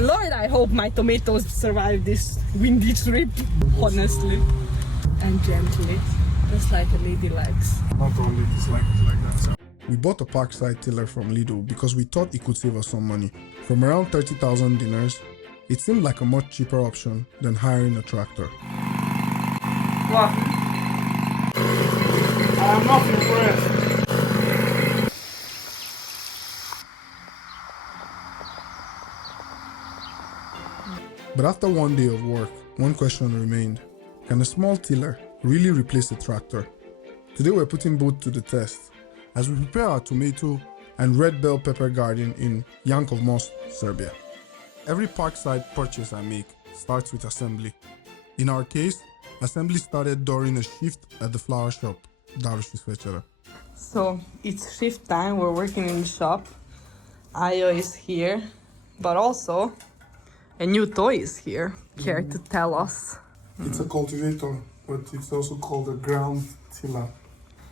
Lord, I hope my tomatoes survive this windy trip, honestly. And gently, just like a lady likes. Not only just like that. So. We bought a Parkside tiller from Lidl because we thought it could save us some money. From around 30,000 dinars, it seemed like a much cheaper option than hiring a tractor. What? I'm not impressed. But after one day of work, one question remained. Can a small tiller really replace a tractor? Today we're putting both to the test as we prepare our tomato and red bell pepper garden in Yankov Most, Serbia. Every Parkside purchase I make starts with assembly. In our case, assembly started during a shift at the flower shop, Davish Svečara. So it's shift time, we're working in the shop. Ayo is here, but also a new toy is here. Care to tell us? It's a cultivator, but it's also called a ground tiller.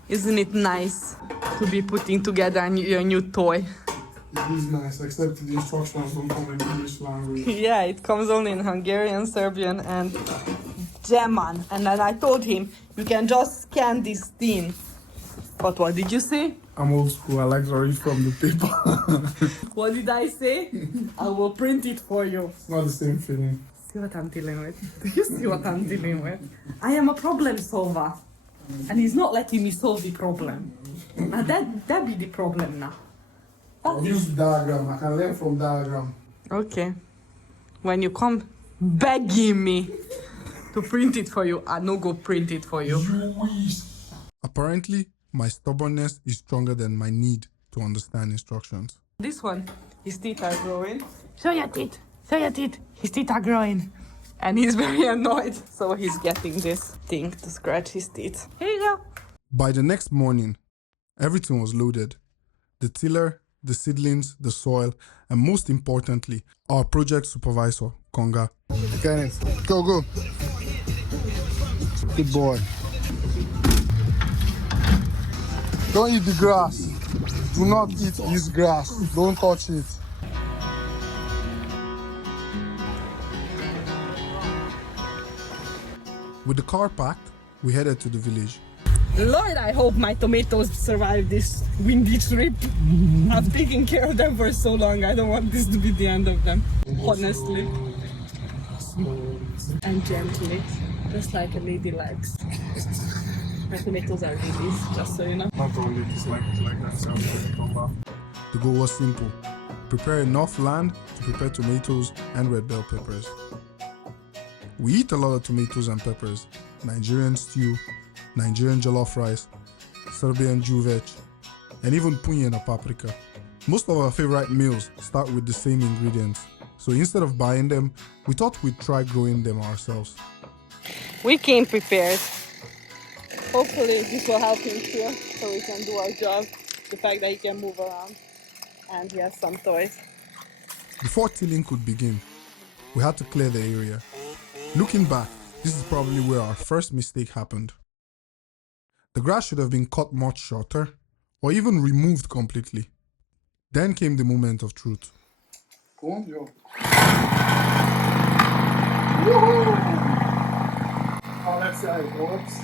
Isn't it nice to be putting together a new toy? It is nice, except the instructions don't come in English language. Yeah, it comes only in Hungarian, Serbian and German. And then I told him, you can just scan this thing. But what did you say? I'm old school, I like to read from the paper. What did I say? I will print it for you. It's not the same feeling. See what I'm dealing with? Do you see what I'm dealing with? I am a problem solver. And he's not letting me solve the problem. Now that be the problem now. I'll use diagram, I can learn from diagram. Okay. When you come begging me to print it for you, I no go print it for you. You wish. Apparently, my stubbornness is stronger than my need to understand instructions. This one, his teeth are growing. Show your teeth. Show your teeth. His teeth are growing. And he's very annoyed. So he's getting this thing to scratch his teeth. Here you go. By the next morning, everything was loaded. The tiller, the seedlings, the soil, and most importantly, our project supervisor, Konga. Kenneth, go. Good boy. Don't eat the grass. Do not eat this grass. Don't touch it. With the car packed, we headed to the village. Lord, I hope my tomatoes survive this windy trip. I've taken care of them for so long. I don't want this to be the end of them, honestly. And gently, just like a lady likes. My tomatoes are ladies, just so you know. Not only just like that. So. The goal was simple. Prepare enough land to prepare tomatoes and red bell peppers. We eat a lot of tomatoes and peppers, Nigerian stew, Nigerian jollof rice, Serbian juvec, and even punje and paprika. Most of our favorite meals start with the same ingredients, so instead of buying them, we thought we'd try growing them ourselves. We came prepared. Hopefully this will help him feel so we can do our job. The fact that he can move around and he has some toys. Before tilling could begin, we had to clear the area. Looking back, this is probably where our first mistake happened. The grass should have been cut much shorter, or even removed completely. Then came the moment of truth. Go on, yo. Oh, let's see how it works.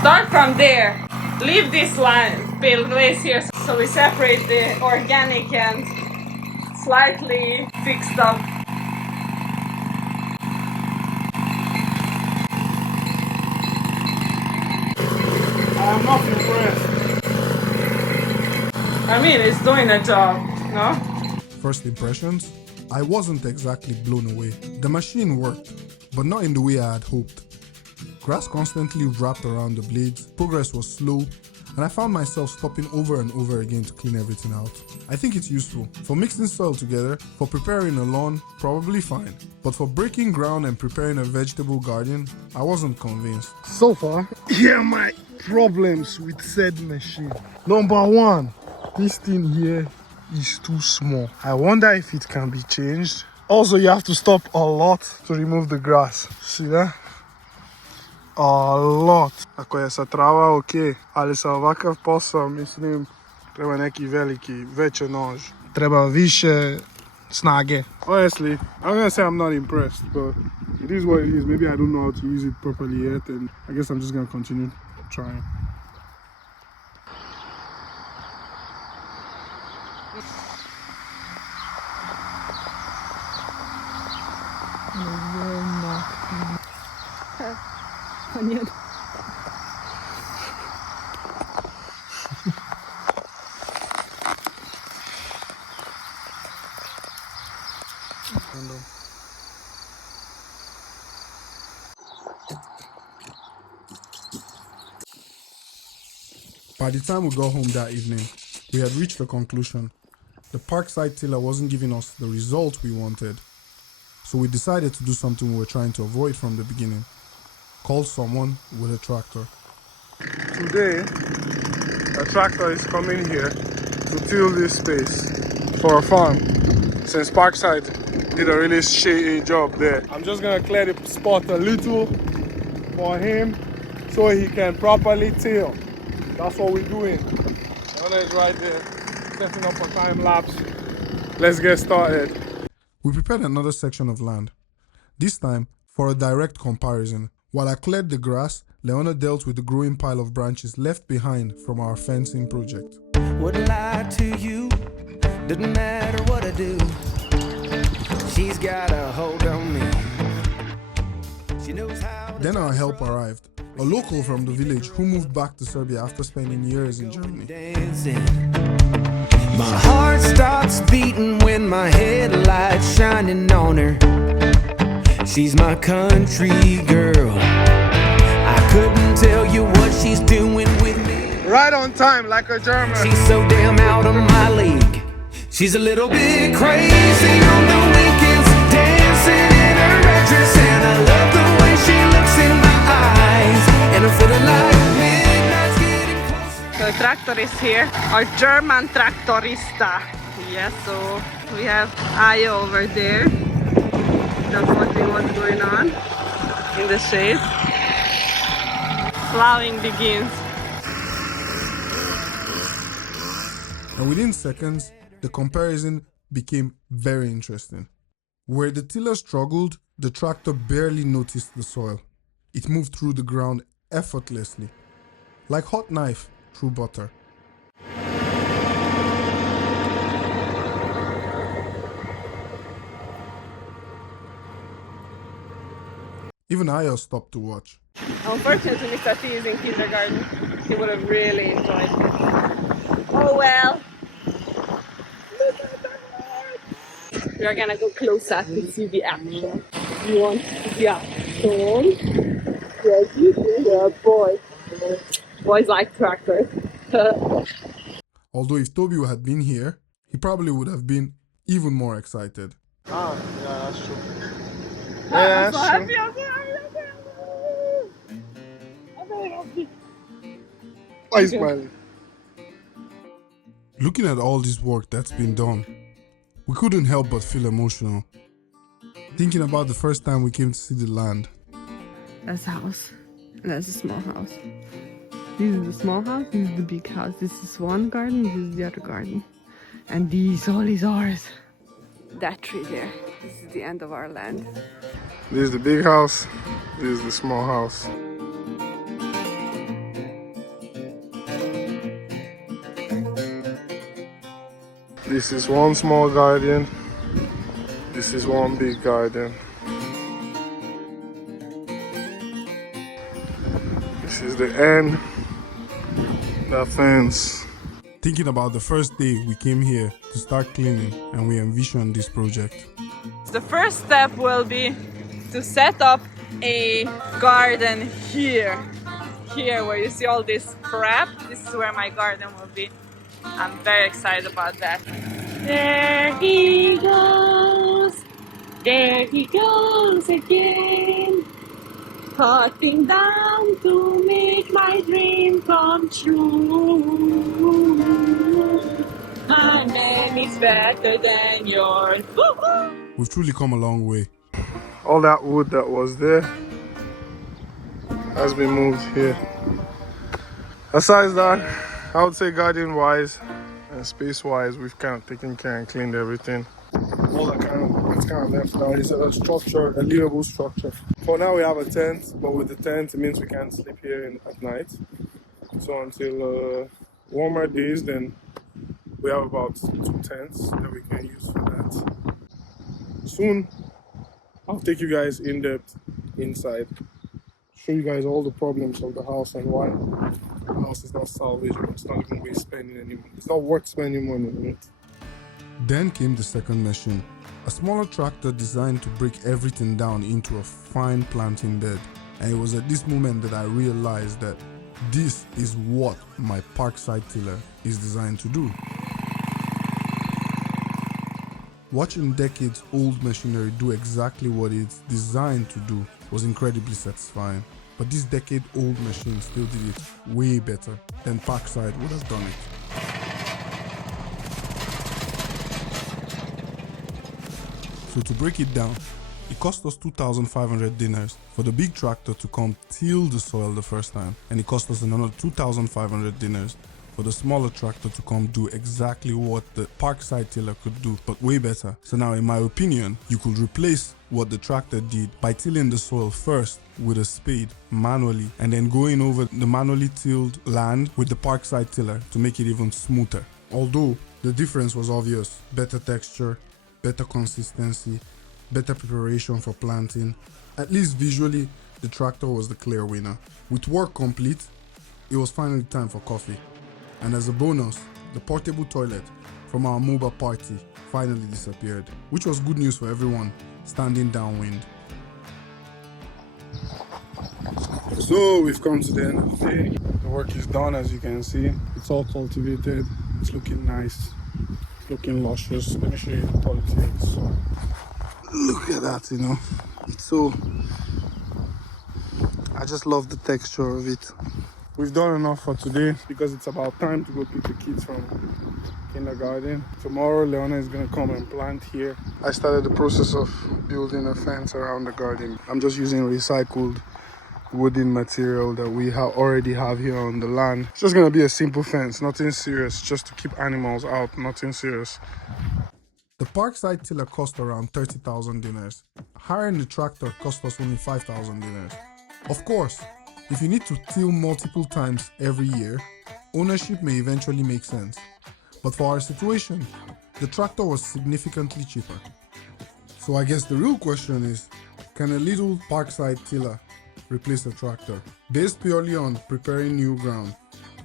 Start from there. Leave this place here so we separate the organic and slightly fixed up. I'm not impressed. I mean, it's doing a job, no? First impressions? I wasn't exactly blown away. The machine worked, but not in the way I had hoped. Grass constantly wrapped around the blades, progress was slow, and I found myself stopping over and over again to clean everything out. I think it's useful. For mixing soil together, for preparing a lawn, probably fine. But for breaking ground and preparing a vegetable garden, I wasn't convinced. So far, here are my problems with said machine. Number one, this thing here is too small. I wonder if it can be changed. Also, you have to stop a lot to remove the grass. See that? A lot. Ako je sa trava ok, ali sa ovakav posao, mislim, treba neki veliki, veći nož. Treba više snaggy. Honestly, I'm gonna say I'm not impressed, but it is what it is. Maybe I don't know how to use it properly yet, and I guess I'm just gonna continue trying. By the time we got home that evening, we had reached the conclusion the Parkside tiller wasn't giving us the result we wanted. So we decided to do something we were trying to avoid from the beginning. Call someone with a tractor. Today, a tractor is coming here to till this space for a farm. Since Parkside did a really shady job there, I'm just gonna clear the spot a little for him so he can properly till. That's what we're doing. The owner is right there, setting up a time lapse. Let's get started. We prepared another section of land, this time for a direct comparison. While I cleared the grass, Leona dealt with the growing pile of branches left behind from our fencing project. Wouldn't lie to you, doesn't matter what I do. She's got a hold on me. She knows how. Then our help arrived, a local from the village who moved back to Serbia after spending years in Germany. Dancing. My heart starts beating when my headlights shining on her. She's my country girl. I couldn't tell you what she's doing with me. Right on time, like a German. She's so damn out of my league. She's a little bit crazy on the weekends, dancing in her red dress, and I love the way she looks in my eyes, and I'm feeling like midnight's getting closer. So the tractor is here, our German tractorista. Yes, so we have Ayo over there. Just watching what's going on in the shade. Plowing begins. And within seconds, the comparison became very interesting. Where the tiller struggled, the tractor barely noticed the soil. It moved through the ground effortlessly, like hot knife through butter. Even Ayo stopped to watch. Unfortunately, Mr. T is in kindergarten. He would have really enjoyed it. Oh well. We are gonna go closer to see the action. You want to see action? Yes, you do. Yeah, boy. Boys like tractors. Although if Toby had been here, he probably would have been even more excited. Ah, yeah, that's true. I'm so happy, I'm so happy, I'm so happy. I'm very happy. Why is smiling? Looking at all this work that's been done, we couldn't help but feel emotional. Thinking about the first time we came to see the land. That's a house. And that's a small house. This is the small house, this is the big house. This is one garden, this is the other garden. And this all is ours. That tree there. This is the end of our land. This is the big house, this is the small house. This is one small garden, this is one big garden. This is the end, the fence. Thinking about the first day we came here to start cleaning and we envisioned this project. The first step will be to set up a garden here. Here where you see all this crap. This is where my garden will be. I'm very excited about that. There he goes. There he goes again. Cutting down to make my dream come true. My name is better than yours. Woo-hoo! We've truly come a long way. All that wood that was there has been moved here. Aside that, I would say garden wise and space wise, we've kind of taken care and cleaned everything. all that's kind of left now is a structure, a livable structure. For now we have a tent, but with the tent it means we can't sleep here at night. So until warmer days, then we have about 2 tents that we can use for that. Soon I'll take you guys in depth inside, show you guys all the problems of the house and why the house is not salvageable. It's not even worth spending anymore. It's not worth spending money on it. Then came the second machine, a smaller tractor designed to break everything down into a fine planting bed. And it was at this moment that I realized that this is what my Parkside tiller is designed to do. Watching decades-old machinery do exactly what it's designed to do was incredibly satisfying. But this decade-old machine still did it way better than Parkside would have done it. So to break it down, it cost us 2,500 dinars for the big tractor to come till the soil the first time, and it cost us another 2,500 dinars for the smaller tractor to come do exactly what the Parkside tiller could do, but way better. So now in my opinion, you could replace what the tractor did by tilling the soil first with a spade manually, and then going over the manually tilled land with the Parkside tiller to make it even smoother. Although the difference was obvious: better texture, better consistency, better preparation for planting. At least visually, the tractor was the clear winner. With work complete, it was finally time for coffee. And as a bonus, the portable toilet from our mobile party finally disappeared, which was good news for everyone standing downwind. So we've come to the end of the day. The work is done, as you can see. It's all cultivated. It's looking nice. It's looking luscious. Let me show you the quality of the soil. Look at that, you know. So I just love the texture of it. We've done enough for today because it's about time to go pick the kids from kindergarten. Tomorrow Leona is going to come and plant here. I started the process of building a fence around the garden. I'm just using recycled wooden material that we already have here on the land. It's just going to be a simple fence, nothing serious, just to keep animals out, nothing serious. The Parkside tiller cost around 30,000 dinars. Hiring the tractor cost us only 5,000 dinars. Of course, if you need to till multiple times every year, ownership may eventually make sense. But for our situation, the tractor was significantly cheaper. So I guess the real question is, can a little Parkside tiller replace a tractor? Based purely on preparing new ground,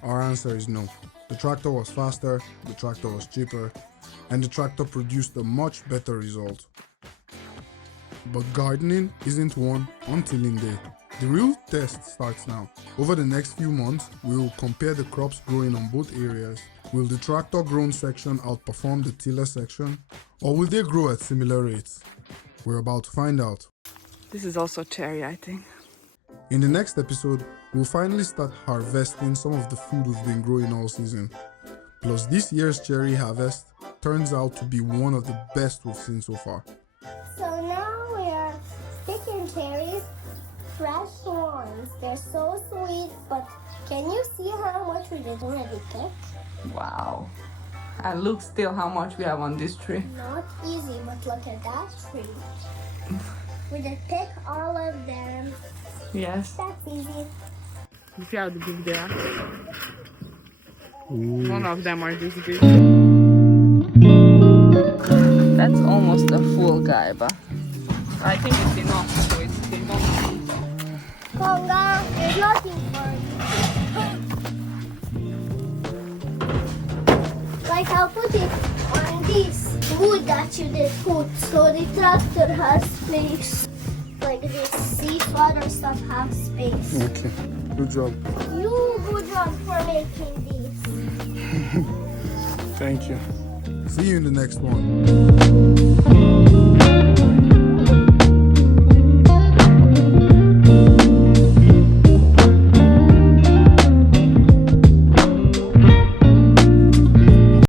our answer is no. The tractor was faster, the tractor was cheaper, and the tractor produced a much better result. But gardening isn't won on tilling day. The real test starts now. Over the next few months, we will compare the crops growing on both areas. Will the tractor grown section outperform the tiller section, or will they grow at similar rates? We're about to find out. This is also cherry, I think. In the next episode, we'll finally start harvesting some of the food we've been growing all season. Plus, this year's cherry harvest turns out to be one of the best we've seen so far. So now we are picking cherries, fresh ones. They're so sweet, but can you see how much we did already pick? Wow. And look still how much we have on this tree. Not easy, but look at that tree. We did pick all of them. Yes. That's easy. You see how big they are? One of them are this big. That's almost a full guy, but I think it's enough. So it's enough. Conga, there's nothing for you. Like I'll put it on this wood that you did put, so the tractor has space. Like this, see, other stuff has space. Okay, good job. Good job for making this. Thank you. See you in the next one.